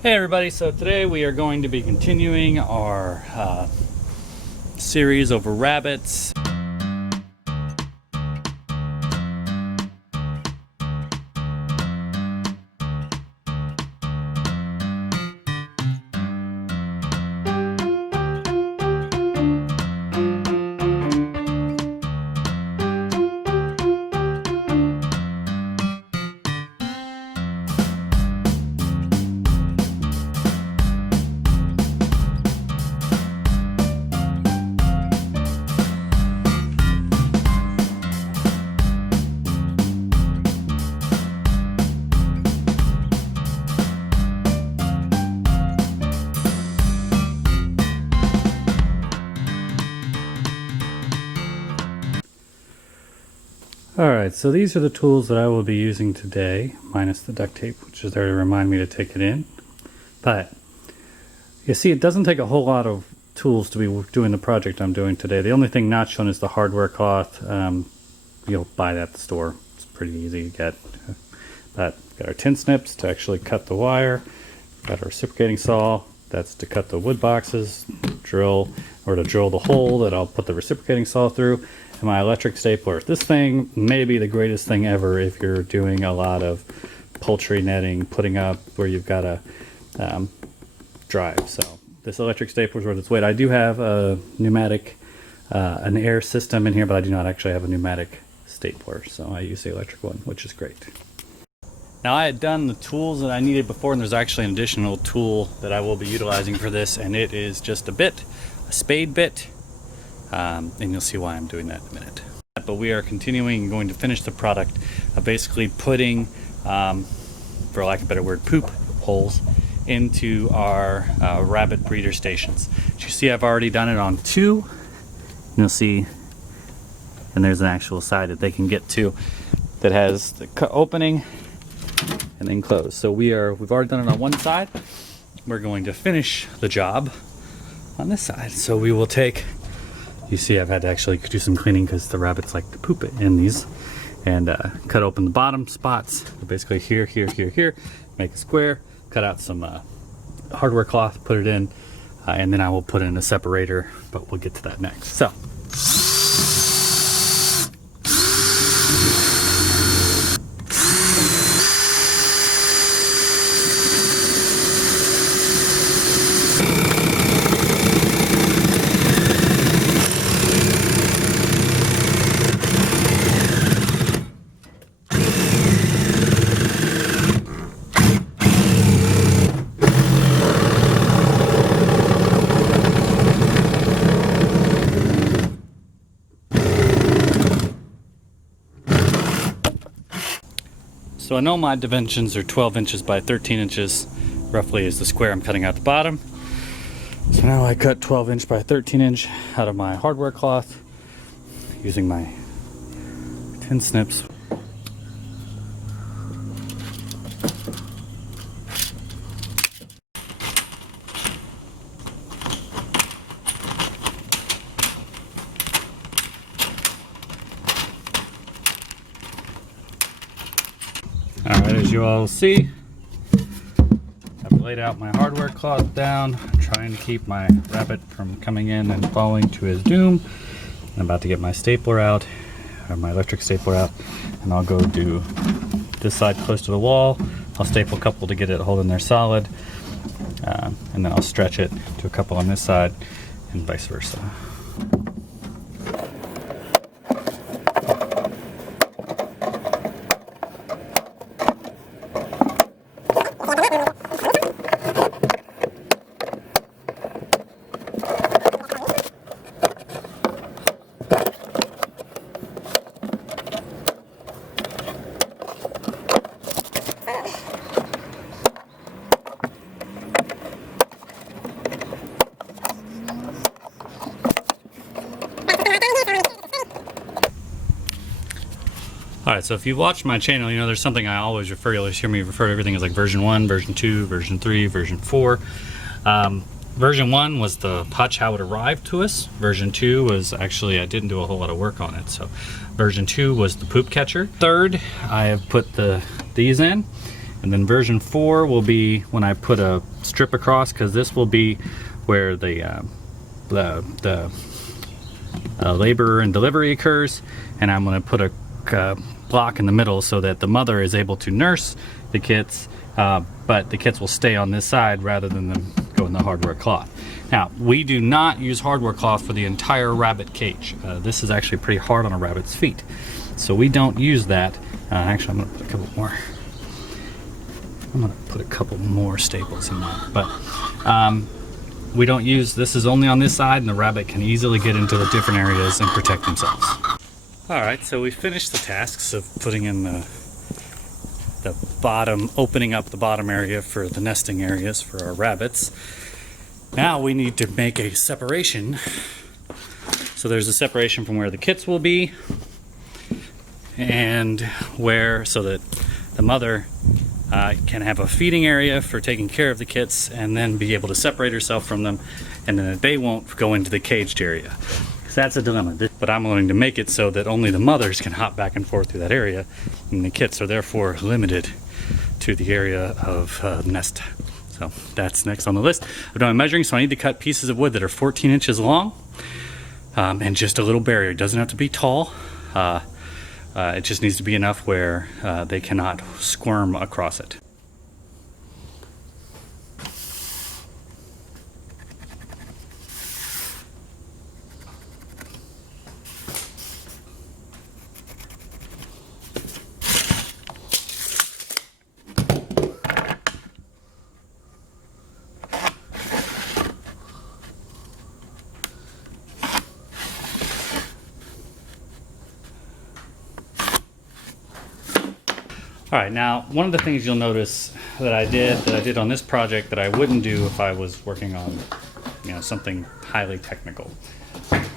Hey everybody, so today we are going to be continuing our series over rabbits. Alright, so these are the tools that I will be using today, minus the duct tape, which is there to remind me to take it in. But you see, it doesn't take a whole lot of tools to be doing the project I'm doing today. The only thing not shown is the hardware cloth. You'll buy that at the store. It's pretty easy to get. But got our tin snips to actually cut the wire. Got our reciprocating saw. That's to cut the wood boxes, drill the hole that I'll put the reciprocating saw through. And my electric stapler. This thing may be the greatest thing ever if you're doing a lot of poultry netting, putting up where you've got to drive. So this electric stapler is worth its weight. I do have a pneumatic, an air system in here, but I do not actually have a pneumatic stapler. So I use the electric one, which is great. Now I had done the tools that I needed before, and there's actually an additional tool that I will be utilizing for this, and it is just a spade bit. And you'll see why I'm doing that in a minute. But we are continuing and going to finish the product of basically putting, for lack of a better word, poop holes into our rabbit breeder stations. As you see, I've already done it on 2. You'll see, and there's an actual side that they can get to that has the opening and then close. So we've already done it on one side. We're going to finish the job on this side. So we will take, you see I've had to actually do some cleaning because the rabbits like to poop in these, and cut open the bottom spots. So basically here, make a square, cut out some hardware cloth, put it in, and then I will put in a separator, but we'll get to that next. So. So I know my dimensions are 12 inches by 13 inches, roughly, is the square I'm cutting out the bottom. So now I cut 12 inch by 13 inch out of my hardware cloth using my tin snips. Alright, as you all see, I've laid out my hardware cloth down, trying to keep my rabbit from coming in and falling to his doom. I'm about to get my stapler out, or my electric stapler out, and I'll go do this side close to the wall. I'll staple a couple to get it holding there solid, and then I'll stretch it to a couple on this side, and vice versa. Alright, so if you've watched my channel, you know there's something I always refer to. You'll hear me refer to everything as like version 1, version 2, version 3, version 4. Version 1 was the Hutch, how it arrived to us. Version 2 was actually, I didn't do a whole lot of work on it. So version 2 was the poop catcher. Third, I have put these in. And then version 4 will be when I put a strip across, because this will be where the labor and delivery occurs, and I'm going to put a block in the middle so that the mother is able to nurse the kits, but the kits will stay on this side rather than them go in the hardware cloth. Now, we do not use hardware cloth for the entire rabbit cage. This is actually pretty hard on a rabbit's feet, so we don't use that. Actually, I'm going to put a couple more staples in there, but we don't use, this is only on this side, and the rabbit can easily get into the different areas and protect themselves. Alright, so we finished the tasks of putting in the bottom, opening up the bottom area for the nesting areas for our rabbits. Now we need to make a separation. So there's a separation from where the kits will be, and where, so that the mother can have a feeding area for taking care of the kits, and then be able to separate herself from them, and then they won't go into the caged area. So that's a dilemma, but I'm willing to make it so that only the mothers can hop back and forth through that area, and the kits are therefore limited to the area of nest. So that's next on the list. I've done my measuring, so I need to cut pieces of wood that are 14 inches long, and just a little barrier. It doesn't have to be tall. It just needs to be enough where they cannot squirm across it. All right, now one of the things you'll notice that I did on this project that I wouldn't do if I was working on, you know, something highly technical,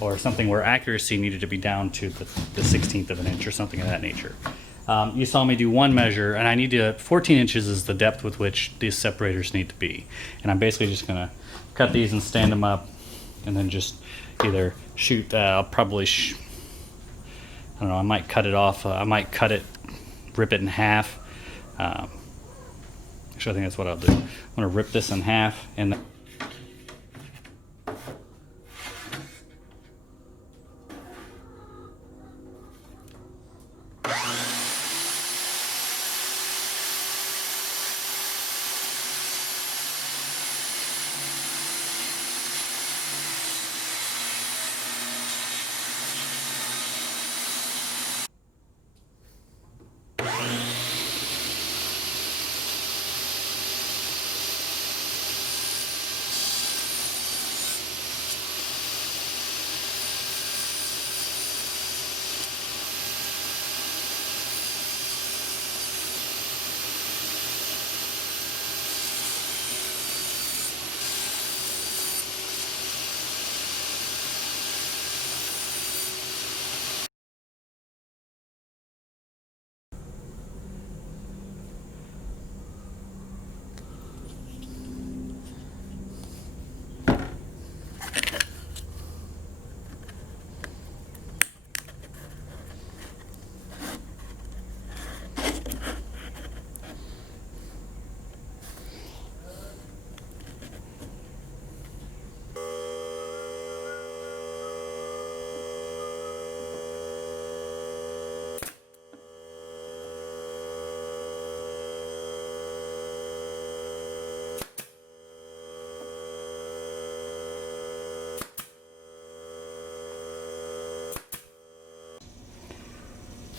or something where accuracy needed to be down to the 16th of an inch or something of that nature. You saw me do one measure, and I need to, 14 inches is the depth with which these separators need to be. And I'm basically just gonna cut these and stand them up, and then just either shoot, I'll probably, I don't know, I might cut it off, I might cut it, rip it in half. Actually, I think that's what I'll do. I'm gonna rip this in half, and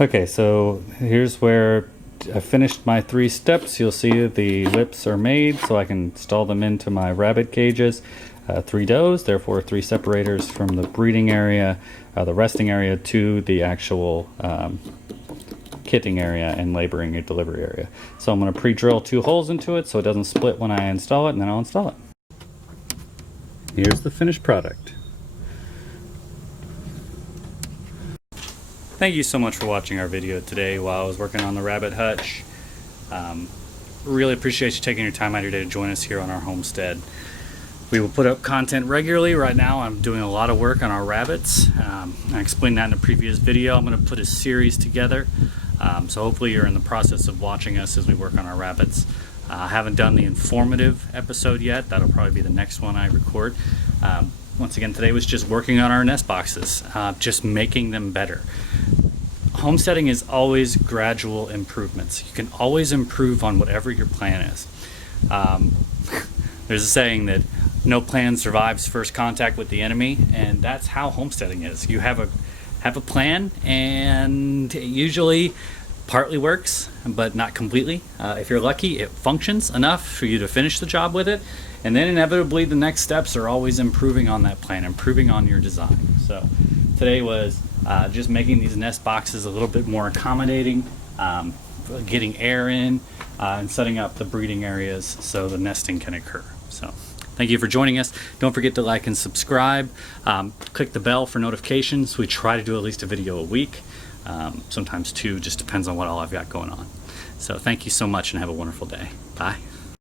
okay, so here's where I finished my 3 steps. You'll see the lips are made, so I can install them into my rabbit cages. 3 does, therefore 3 separators from the breeding area, the resting area, to the actual kitting area and laboring and delivery area. So I'm going to pre-drill 2 holes into it so it doesn't split when I install it, and then I'll install it. Here's the finished product. Thank you so much for watching our video today while I was working on the rabbit hutch. Really appreciate you taking your time out of your day to join us here on our homestead. We will put up content regularly. Right now I'm doing a lot of work on our rabbits. I explained that in a previous video. I'm going to put a series together So hopefully you're in the process of watching us as we work on our rabbits. I haven't done the informative episode yet. That'll probably be the next one I record. Once again, today was just working on our nest boxes, just making them better. Homesteading is always gradual improvements. You can always improve on whatever your plan is. There's a saying that no plan survives first contact with the enemy, and that's how homesteading is. You have a plan, and it usually partly works, but not completely. If you're lucky, it functions enough for you to finish the job with it, and then inevitably the next steps are always improving on that plan, improving on your design. So today was just making these nest boxes a little bit more accommodating, getting air in, and setting up the breeding areas so the nesting can occur. So thank you for joining us. Don't forget to like and subscribe. Click the bell for notifications. We try to do at least a video a week, sometimes two, just depends on what all I've got going on. So thank you so much and have a wonderful day. Bye.